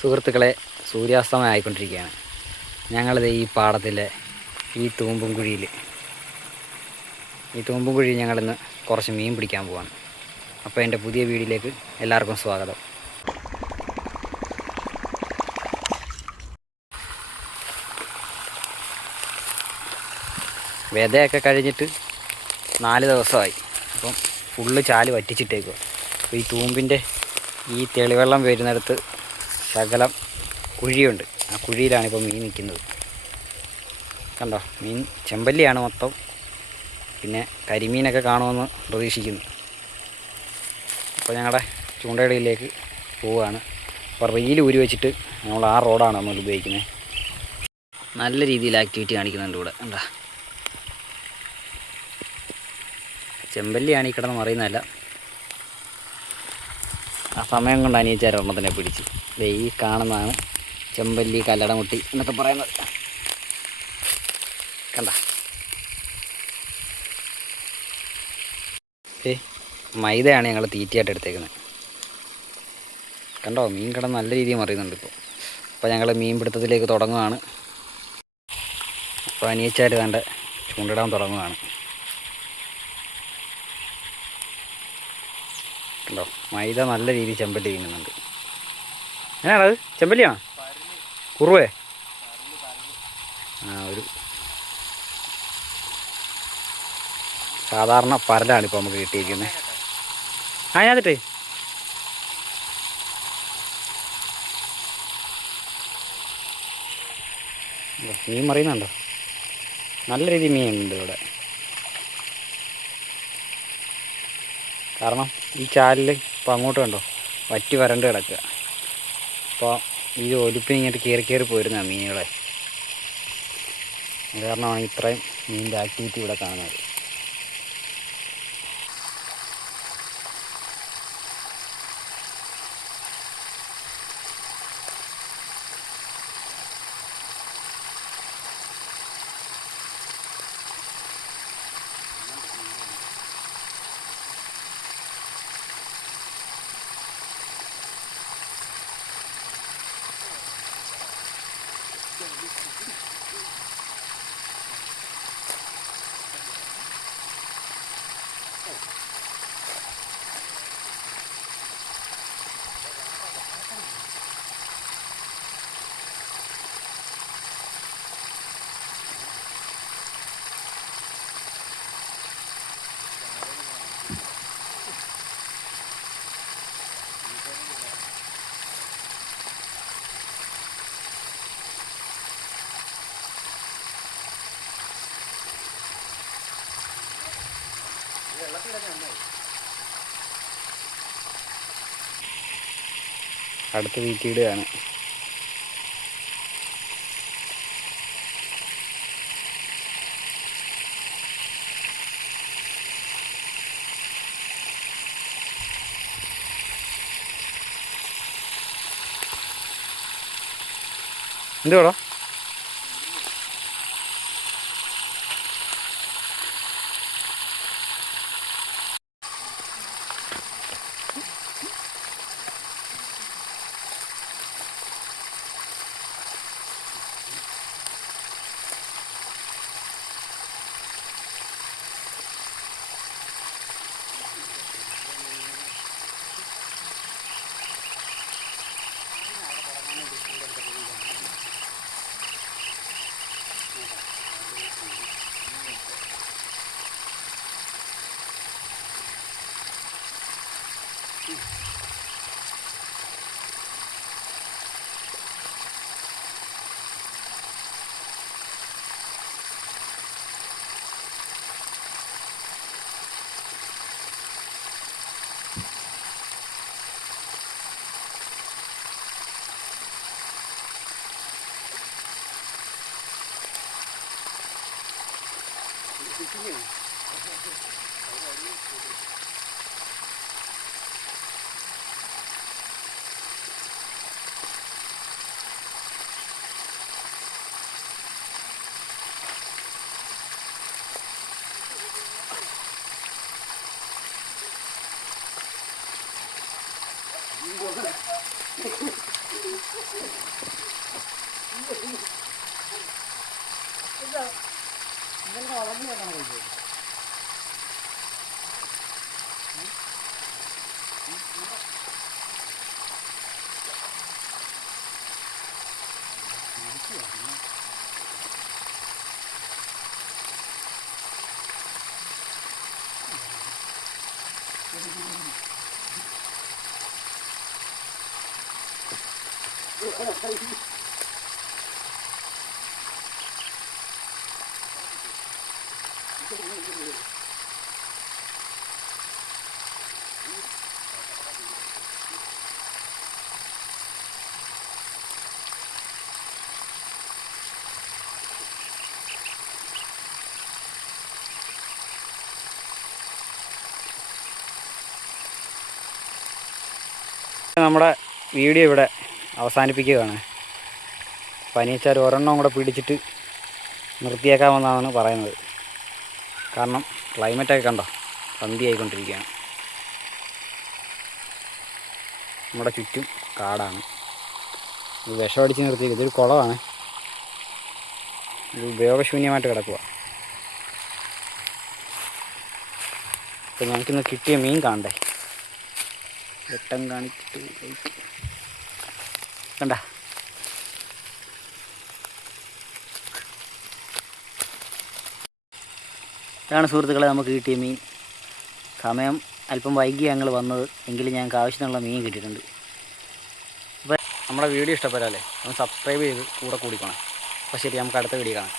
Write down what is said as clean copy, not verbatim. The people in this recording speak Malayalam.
സുഹൃത്തുക്കളെ, സൂര്യാസ്തമയമായിക്കൊണ്ടിരിക്കുകയാണ്. ഞങ്ങളിത് ഈ പാടത്തിലെ ഈ തൂമ്പും കുഴിയിൽ ഞങ്ങളിന്ന് കുറച്ച് മീൻ പിടിക്കാൻ പോവാണ്. അപ്പോൾ എൻ്റെ പുതിയ വീഡിയോയിലേക്ക് എല്ലാവർക്കും സ്വാഗതം. വിതയൊക്കെ കഴിഞ്ഞിട്ട് 4 ദിവസമായി. അപ്പം ഫുള്ള് ചാല് വറ്റിച്ചിട്ടേക്കുക. അപ്പോൾ ഈ തൂമ്പിൻ്റെ ഈ തെളിവെള്ളം വരുന്നിടത്ത് ശകലം കുഴിയുണ്ട്. ആ കുഴിയിലാണിപ്പോൾ മീൻ നിൽക്കുന്നത്. കണ്ടോ, മീൻ ചെമ്പല്ലിയാണ് മൊത്തം. പിന്നെ കരിമീനൊക്കെ കാണുമെന്ന് പ്രതീക്ഷിക്കുന്നു. അപ്പോൾ ഞങ്ങളുടെ ചൂണ്ടയിടയിലേക്ക് പോവുകയാണ്. അപ്പോൾ റീൽ ഊരി വെച്ചിട്ട് നമ്മൾ ആ റോഡാണ് നമ്മൾ ഉപയോഗിക്കുന്നത്. നല്ല രീതിയിൽ ആക്ടിവിറ്റി കാണിക്കുന്നുണ്ട് ഇവിടെ. എന്താ, ചെമ്പല്ലിയാണ് ഈ കിടന്ന് മറിയുന്നതല്ല. ആ സമയം കൊണ്ട് അനിയച്ചാരൊരെണ്ണത്തിനെ പിടിച്ച്. ഈ കാണുന്നതാണ് ചെമ്പല്ലി, കല്ലടമുട്ടി എന്നൊക്കെ പറയുന്നത്. കണ്ട, മൈദയാണ് ഞങ്ങൾ തീറ്റയായിട്ട് എടുത്തേക്കുന്നത്. കണ്ടോ, മീൻ കിടന്ന് നല്ല രീതിയിൽ മറിയുന്നുണ്ട് ഇപ്പോൾ. അപ്പോൾ ഞങ്ങൾ മീൻ പിടുത്തത്തിലേക്ക് തുടങ്ങുകയാണ്. അപ്പോൾ അനിയച്ചാർ കണ്ട് ചൂണ്ടിടാൻ തുടങ്ങുകയാണ്. കണ്ടോ, മൈദ നല്ല രീതിയിൽ ചെമ്പല്ലി തിന്നുന്നുണ്ട്. എന്നാണത്, ചെമ്പല്ലിയാണോ, കുറുവേ? ഒരു സാധാരണ പരലാണ് ഇപ്പോൾ നമുക്ക് കിട്ടിയിരിക്കുന്നത്. ഞാനിട്ടേ മീൻ മറിയുന്നുണ്ടോ? നല്ല രീതിയിൽ മീനുണ്ട് ഇവിടെ. കാരണം ഈ ചാലിൽ ഇപ്പോൾ അങ്ങോട്ട് കണ്ടോ, വറ്റി വരണ്ട് കിടക്കുക. അപ്പോൾ ഈ ഒലിപ്പിന് ഇങ്ങോട്ട് കയറി പോരുന്ന മീനുകളെ. അത് കാരണമാണ് ഇത്രയും മീനിൻ്റെ ആക്ടിവിറ്റി ഇവിടെ കാണുന്നത്. അടുത്ത് വീട്ടിയിടുകയാണ്. എന്തുവാടോ? നമ്മുടെ വീഡിയോ ഇവിടെ അവസാനിപ്പിക്കുകയാണ്. പനിയച്ചാർ ഒരെണ്ണം കൂടെ പിടിച്ചിട്ട് നിർത്തിയേക്കാമെന്നാണ് പറയുന്നത്. കാരണം ക്ലൈമറ്റൊക്കെ കണ്ടോ, സന്ധ്യയായിക്കൊണ്ടിരിക്കുകയാണ്. നമ്മുടെ ചുറ്റും കാടാണ്. ഇത് വിഷമടിച്ച് നിർത്തിയത്. ഇതൊരു കുളമാണ്. ഇത് ഉപയോഗശൂന്യമായിട്ട് കിടക്കുക. അപ്പോൾ ഞങ്ങൾക്കിന്ന് കിട്ടിയ മീൻ കാണണ്ടേ, വെട്ടം കാണിച്ചിട്ട് കണ്ട. ഇതാണ് സുഹൃത്തുക്കളെ നമുക്ക് കിട്ടിയ മീൻ. സമയം അല്പം വൈകി ഞങ്ങൾ വന്നത്, എങ്കിലും ഞങ്ങൾക്ക് ആവശ്യത്തിനുള്ള മീൻ കിട്ടിയിട്ടുണ്ട്. അപ്പോൾ നമ്മുടെ വീഡിയോ ഇഷ്ടപ്പെട്ടാലേ ഒന്ന് സബ്സ്ക്രൈബ് ചെയ്ത് കൂടെ കൂടിക്കണം. അപ്പോൾ ശരി, നമുക്ക് അടുത്ത വീഡിയോ കാണാം.